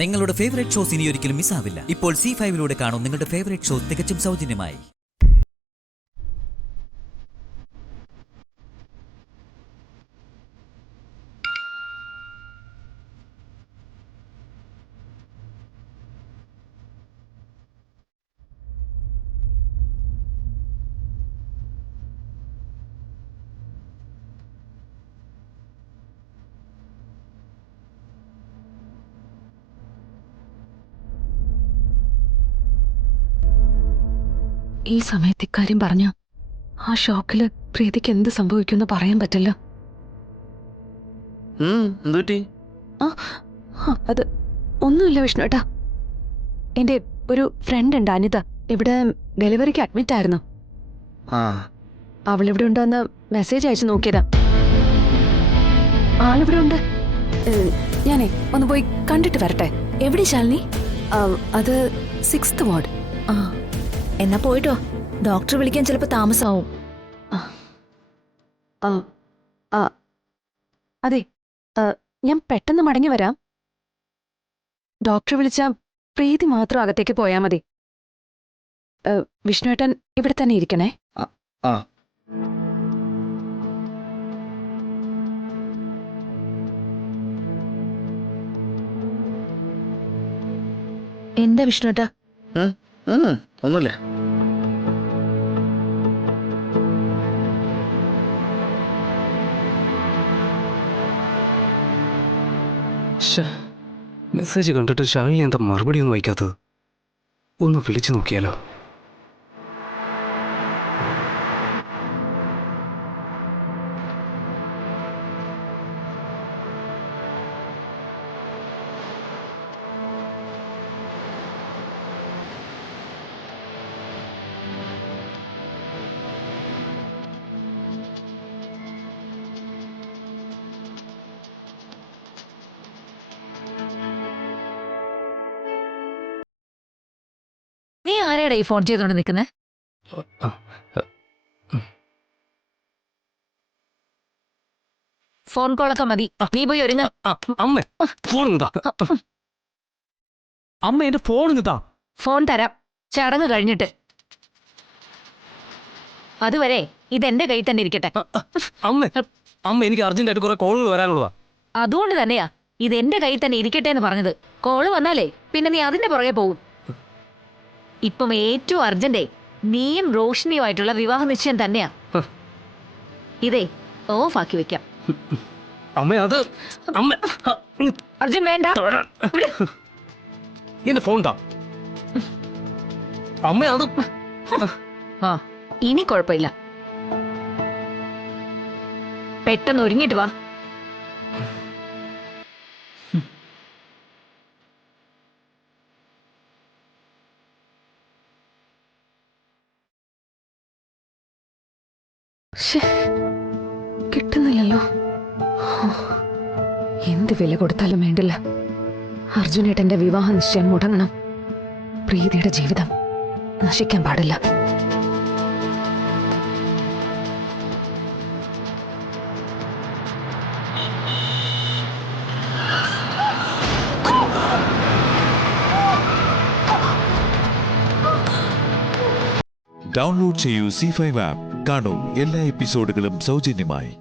നിങ്ങളുടെ favourite shows ഇനി ഒരിക്കലും മിസ്സാവില്ല. ഇപ്പോൾ C5 കാണും നിങ്ങളുടെ ഫേവറേറ്റ് ഷോ തികച്ചും സൗജന്യമായി. ഈ സമയത്ത് ഇക്കാര്യം പറഞ്ഞ ആ ഷോക്കില് പ്രീതിക്ക് എന്ത് സംഭവിക്കുമെന്ന് പറയാൻ പറ്റില്ല. അത് ഒന്നുമില്ല വിഷ്ണുട്ടാ. എന്റെ ഒരു ഫ്രണ്ട് ഉണ്ട് അനിത, ഇവിടെ ഡെലിവറിക്ക് അഡ്മിറ്റ് ആയിരുന്നു. അവളിവിടെ ഉണ്ടോന്ന് മെസ്സേജ് അയച്ചു നോക്കിയതാ. ആളിവിടെ ഉണ്ട്. ഞാനേ ഒന്ന് പോയി കണ്ടിട്ട് വരട്ടെ. എവിടെ ശാലിനി? അത് 6th വാർഡ്. എന്നാ പോയിട്ടോ, ഡോക്ടർ വിളിക്കാൻ ചിലപ്പോ താമസമാവും. അതെ, ഞാൻ പെട്ടെന്ന് മടങ്ങി വരാം. ഡോക്ടർ വിളിച്ച പ്രീതി മാത്രം അകത്തേക്ക് പോയാ മതി. വിഷ്ണുവേട്ടൻ ഇവിടെ തന്നെ ഇരിക്കണേ. എന്താ വിഷ്ണുട്ടാ? ഒന്നുമില്ല. മെസ്സേജ് കണ്ടിട്ട് ഷാലിനി എന്താ മറുപടി ഒന്നും വായിക്കാത്തത്? ഒന്ന് വിളിച്ചു നോക്കിയാലോ? നീ ആരെയാടാ ഈ ഫോൺ ചെയ്തോണ്ട് നിൽക്കുന്നേ? ഫോൺ കോളൊക്കെ മതി, നീ പോയി ഒരുങ്ങ. അമ്മ ഫോൺ എന്താ? അമ്മ എന്റെ ഫോൺ എന്താ? ഫോൺ തരാം, ചടങ്ങ് കഴിഞ്ഞിട്ട്. അതുവരെ ഇതെന്റെ കയ്യിൽ തന്നെ ഇരിക്കട്ടെ. അമ്മ എനിക്ക് അർജന്റായിട്ട് കുറെ കോളുകൾ വരാനുള്ളതാ. അതുകൊണ്ട് തന്നെയാ ഇതെന്റെ കയ്യിൽ തന്നെ ഇരിക്കട്ടെ എന്ന് പറഞ്ഞത്. കോള് വന്നാലേ പിന്നെ നീ അതിന്റെ പുറകെ പോകും. ഇപ്പം ഏറ്റവും അർജന്റേ നീയും റോഷിനിയുമായിട്ടുള്ള വിവാഹ നിശ്ചയം തന്നെയാ. ഇതേ ഓഫാക്കി വെക്കാം. അർജുൻ വേണ്ട, എന്റെ ഫോൺ താ. അമ്മ അത് ഇനി കുഴപ്പമില്ല. പെട്ടെന്ന് ഒരുങ്ങിട്ട് വാ. കിട്ടുന്നില്ലല്ലോ. എന്ത് വില കൊടുത്താലും വേണ്ടില്ല, അർജുനേട്ടന്റെ വിവാഹ നിശ്ചയം മുടങ്ങണം. പ്രീതിയുടെ ജീവിതം നശിക്കാൻ പാടില്ല. ഡൗൺലോഡ് ചെയ്യൂ C5 ആപ്പ്. കാണൂ എല്ലാ എപ്പിസോഡുകളും സൗജന്യമായി.